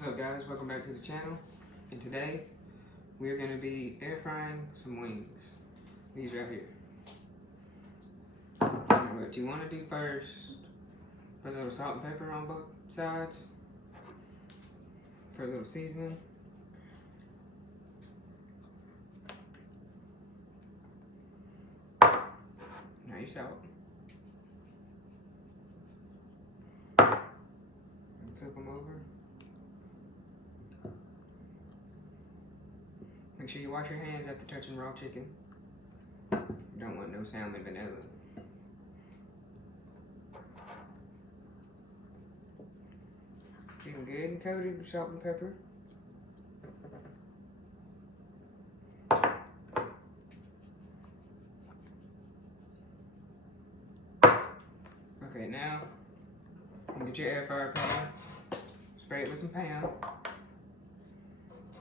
What's up guys, welcome back to the channel, and today we're going to be air frying some wings, these right here. Now what you want to do first, put a little salt and pepper on both sides for a little seasoning. Now your salt. Flip them over. Make sure you wash your hands after touching raw chicken. You don't want no salmon vanilla. Get them good and coated with salt and pepper. Okay, now you get your air fryer pan. Spray it with some Pam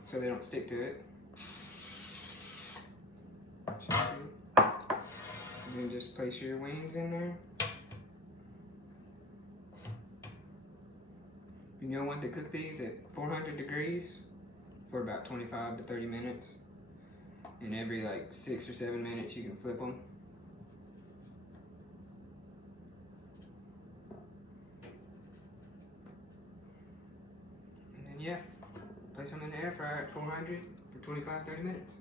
so they don't stick to it. And then just place your wings in there. You'll want to cook these at 400 degrees for about 25 to 30 minutes. And every like 6 or 7 minutes you can flip them. And then yeah, place them in the air fryer at 400 for 25-30 minutes.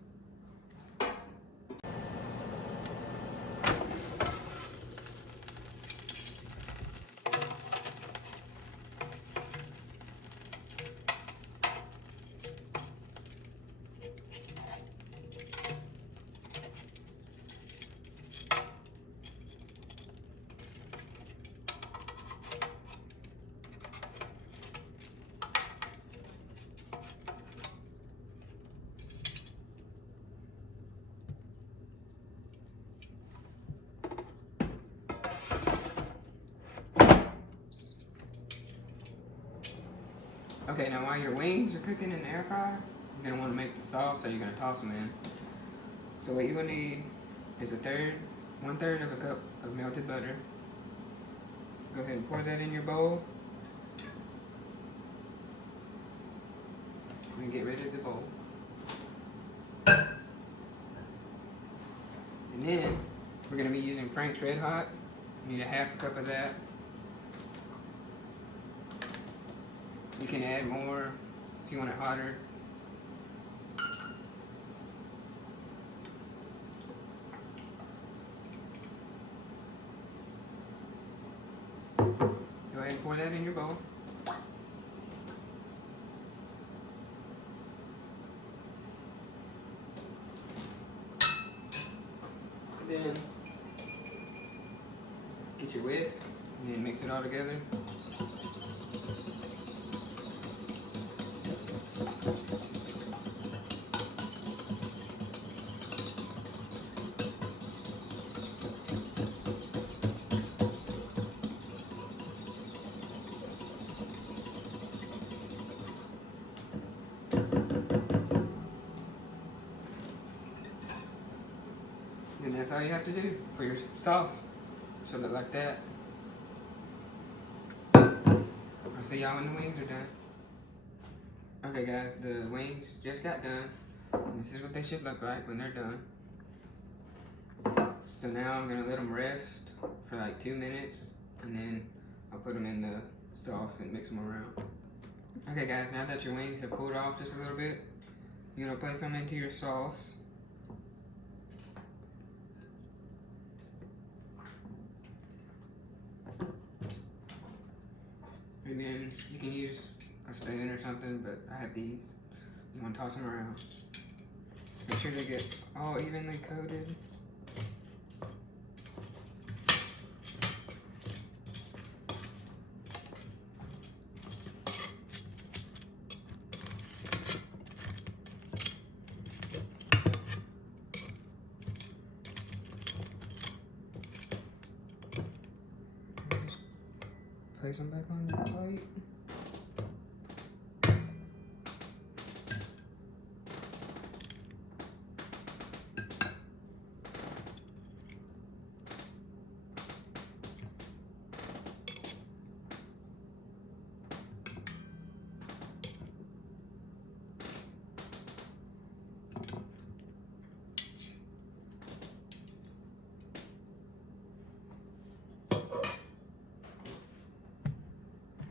Okay, now while your wings are cooking in the air fryer, you're gonna want to make the sauce, so you're gonna toss them in. So what you're gonna need is 1/3 of a cup of melted butter. Go ahead and pour that in your bowl. And get rid of the bowl. And then we're gonna be using Frank's Red Hot. You need 1/2 cup of that. You can add more if you want it hotter. Go ahead and pour that in your bowl. And then get your whisk and then mix it all together. And that's all you have to do for your sauce. So look like that. I'll see y'all when the wings are done. Okay guys, the wings just got done. And this is what they should look like when they're done. So now I'm gonna let them rest for like 2 minutes, and then I'll put them in the sauce and mix them around. Okay guys, now that your wings have cooled off just a little bit, you're gonna place them into your sauce. And then you can use a spoon or something, but I have these. You want to toss them around. Make sure they get all evenly coated. Place them back on your plate.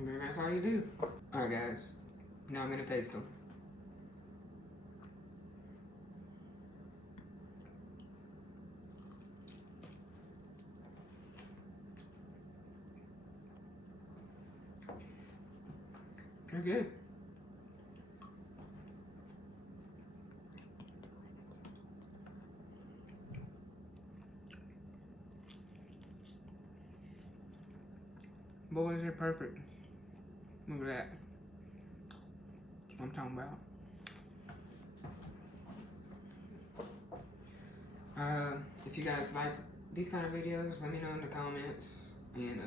And that's all you do. Alright guys, now I'm gonna taste them. They're good. Boys, they're perfect. Look at that. That's what I'm talking about. If you guys like these kind of videos, let me know in the comments. And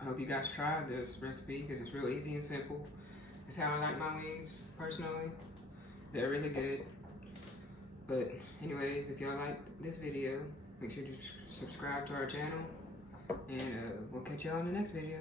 I hope you guys try this recipe because it's real easy and simple. It's how I like my wings, personally. They're really good. But anyways, if y'all liked this video, make sure to subscribe to our channel. And we'll catch y'all in the next video.